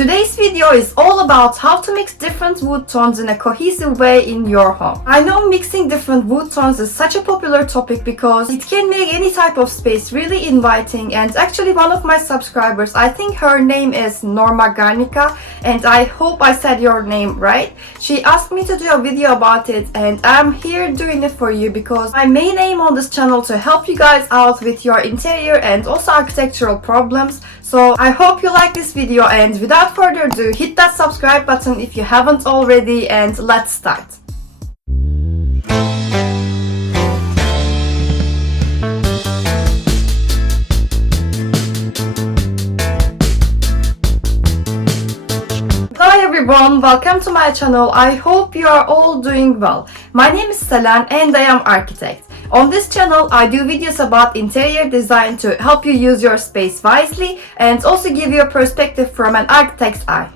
Today's video is all about how to mix different wood tones in a cohesive way in your home. I know mixing different wood tones is such a popular topic because it can make any type of space really inviting, and actually one of my subscribers, I think her name is Norma Garnica, and I hope I said your name right. She asked me to do a video about it, and I'm here doing it for you because my main aim on this channel to help you guys out with your interior and also architectural problems. So I hope you like this video, and without further ado, hit that subscribe button if you haven't already, and let's start. Hello everyone, welcome to my channel. I hope you are all doing well. My name is Selen and I am architect. On this channel, I do videos about interior design to help you use your space wisely and also give you a perspective from an architect's eye.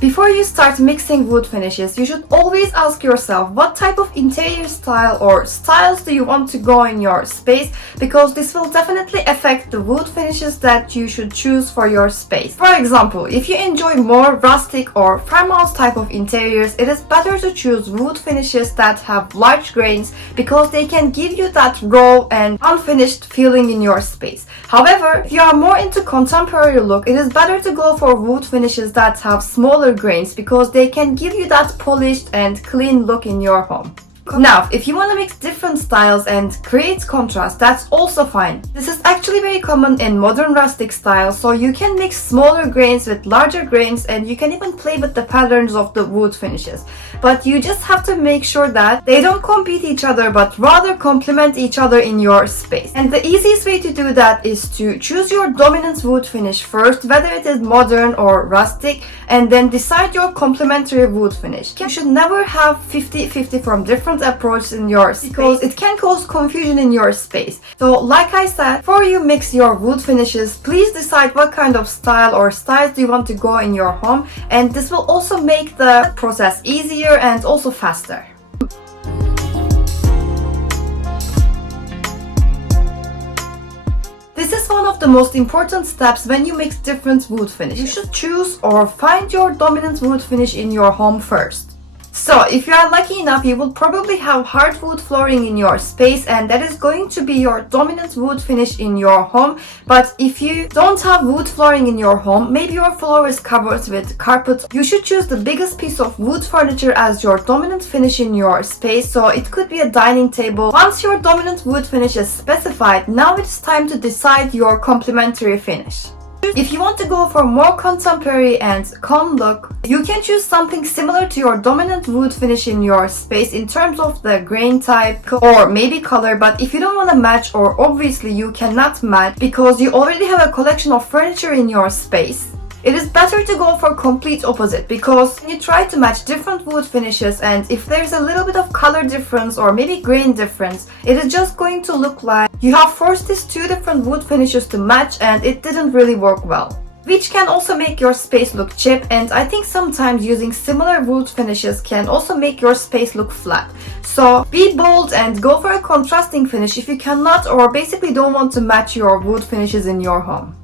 Before you start mixing wood finishes, you should always ask yourself what type of interior style or styles do you want to go in your space, because this will definitely affect the wood finishes that you should choose for your space. For example, if you enjoy more rustic or farmhouse type of interiors, it is better to choose wood finishes that have large grains because they can give you that raw and unfinished feeling in your space. However, if you are more into contemporary look, it is better to go for wood finishes that have smaller grains because they can give you that polished and clean look in your home. Now, if you want to mix different styles and create contrast, that's also fine. This is actually very common in modern rustic style, so you can mix smaller grains with larger grains and you can even play with the patterns of the wood finishes. But you just have to make sure that they don't compete each other but rather complement each other in your space. And the easiest way to do that is to choose your dominant wood finish first, whether it is modern or rustic, and then decide your complementary wood finish. You should never have 50-50 from different approaches in your space because it can cause confusion in your space. So like I said, before you mix your wood finishes, please decide what kind of style or styles do you want to go in your home, and this will also make the process easier and also faster. This is one of the most important steps when you mix different wood finishes. You should choose or find your dominant wood finish in your home first. So, if you are lucky enough, you will probably have hardwood flooring in your space, and that is going to be your dominant wood finish in your home. But if you don't have wood flooring in your home, maybe your floor is covered with carpet, you should choose the biggest piece of wood furniture as your dominant finish in your space. So it could be a dining table. Once your dominant wood finish is specified, now it's time to decide your complementary finish. If you want to go for more contemporary and calm look, you can choose something similar to your dominant wood finish in your space in terms of the grain type or maybe color. But if you don't want to match, or obviously you cannot match because you already have a collection of furniture in your space, it is better to go for complete opposite, because when you try to match different wood finishes and if there's a little bit of color difference or maybe grain difference, it is just going to look like you have forced these two different wood finishes to match and it didn't really work well. Which can also make your space look cheap, and I think sometimes using similar wood finishes can also make your space look flat. So be bold and go for a contrasting finish if you cannot or basically don't want to match your wood finishes in your home.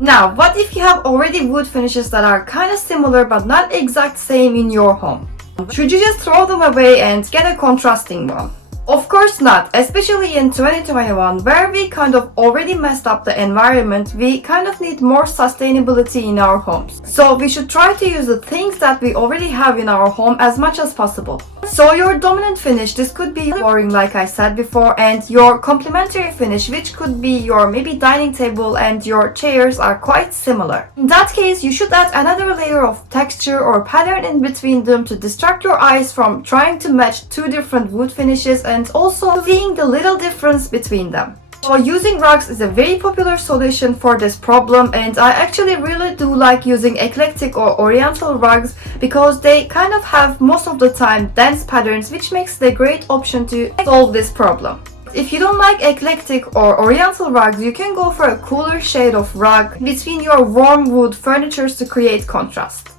Now, what if you have already wood finishes that are kind of similar but not exact same in your home? Should you just throw them away and get a contrasting one? Of course not, especially in 2021 where we kind of already messed up the environment. We kind of need more sustainability in our homes. So we should try to use the things that we already have in our home as much as possible. So your dominant finish, this could be flooring like I said before, and your complementary finish, which could be your maybe dining table and your chairs, are quite similar. In that case, you should add another layer of texture or pattern in between them to distract your eyes from trying to match two different wood finishes and also seeing the little difference between them. So using rugs is a very popular solution for this problem, and I actually really do like using eclectic or oriental rugs because they kind of have most of the time dense patterns, which makes it a great option to solve this problem. If you don't like eclectic or oriental rugs, you can go for a cooler shade of rug between your warm wood furnitures to create contrast.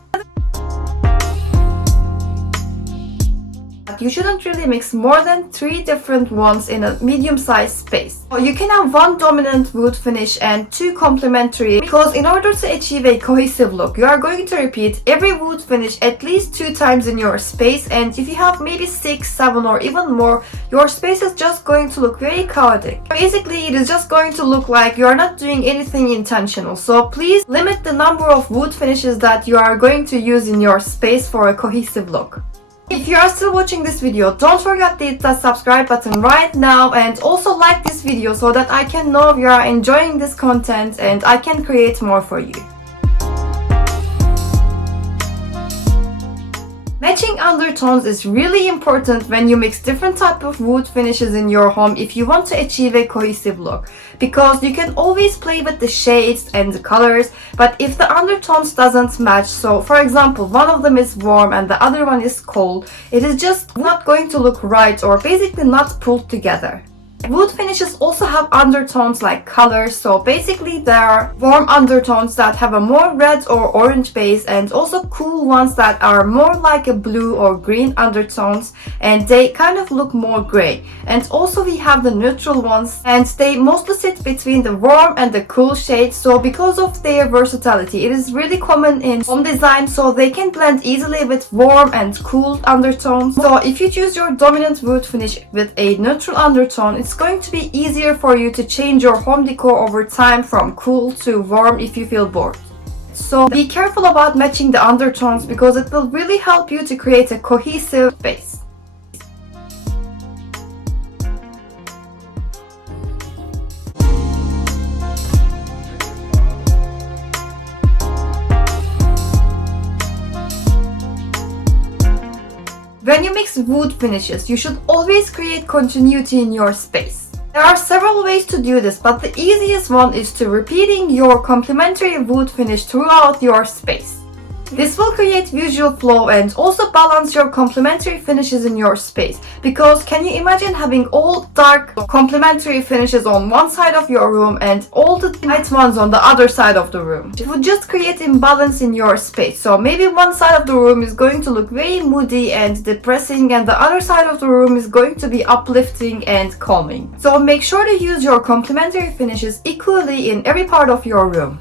you shouldn't really mix more than 3 different ones in a medium-sized space. So you can have 1 dominant wood finish and 2 complementary, because in order to achieve a cohesive look, you are going to repeat every wood finish at least 2 times in your space, and if you have maybe 6, 7 or even more, your space is just going to look very chaotic. Basically, it is just going to look like you are not doing anything intentional. So please limit the number of wood finishes that you are going to use in your space for a cohesive look. If you are still watching this video, don't forget to hit that subscribe button right now, and also like this video so that I can know you are enjoying this content and I can create more for you. Matching undertones is really important when you mix different types of wood finishes in your home if you want to achieve a cohesive look, because you can always play with the shades and the colors, but if the undertones doesn't match, so for example one of them is warm and the other one is cold, it is just not going to look right, or basically not pulled together. Wood finishes also have undertones like colors, so basically there are warm undertones that have a more red or orange base, and also cool ones that are more like a blue or green undertones and they kind of look more gray. And also we have the neutral ones, and they mostly sit between the warm and the cool shades, so because of their versatility it is really common in home design, so they can blend easily with warm and cool undertones. So if you choose your dominant wood finish with a neutral undertone, it's going to be easier for you to change your home decor over time from cool to warm if you feel bored. So be careful about matching the undertones, because it will really help you to create a cohesive base. When you mix wood finishes, you should always create continuity in your space. There are several ways to do this, but the easiest one is to repeating your complementary wood finish throughout your space. This will create visual flow and also balance your complementary finishes in your space, because can you imagine having all dark complementary finishes on one side of your room and all the light ones on the other side of the room? It would just create imbalance in your space. So maybe one side of the room is going to look very moody and depressing, and the other side of the room is going to be uplifting and calming. So make sure to use your complementary finishes equally in every part of your room.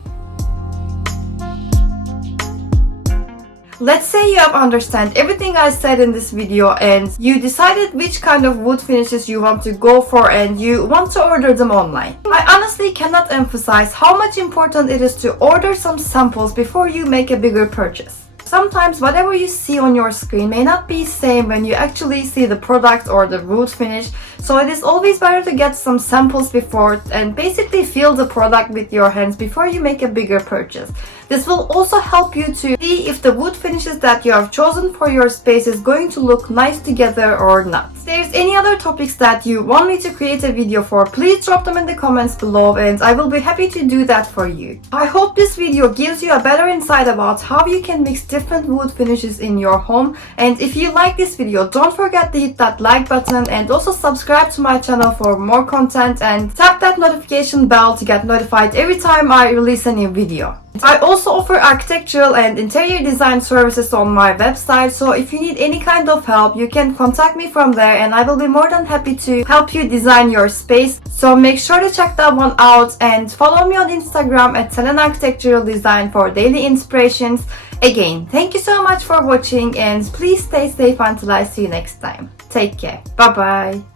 Let's say you have understood everything I said in this video and you decided which kind of wood finishes you want to go for and you want to order them online. I honestly cannot emphasize how much important it is to order some samples before you make a bigger purchase. Sometimes whatever you see on your screen may not be same when you actually see the product or the wood finish, so it is always better to get some samples before and basically feel the product with your hands before you make a bigger purchase. This will also help you to see if the wood finishes that you have chosen for your space is going to look nice together or not. If there's any other topics that you want me to create a video for, please drop them in the comments below and I will be happy to do that for you. I hope this video gives you a better insight about how you can mix different wood finishes in your home, and if you like this video, don't forget to hit that like button and also subscribe to my channel for more content and tap that notification bell to get notified every time I release a new video. I also offer architectural and interior design services on my website, so if you need any kind of help, you can contact me from there and I will be more than happy to help you design your space. So make sure to check that one out and follow me on Instagram at selenarchitecturaldesign for daily inspirations. Again, thank you so much for watching and please stay safe until I see you next time. Take care. Bye bye.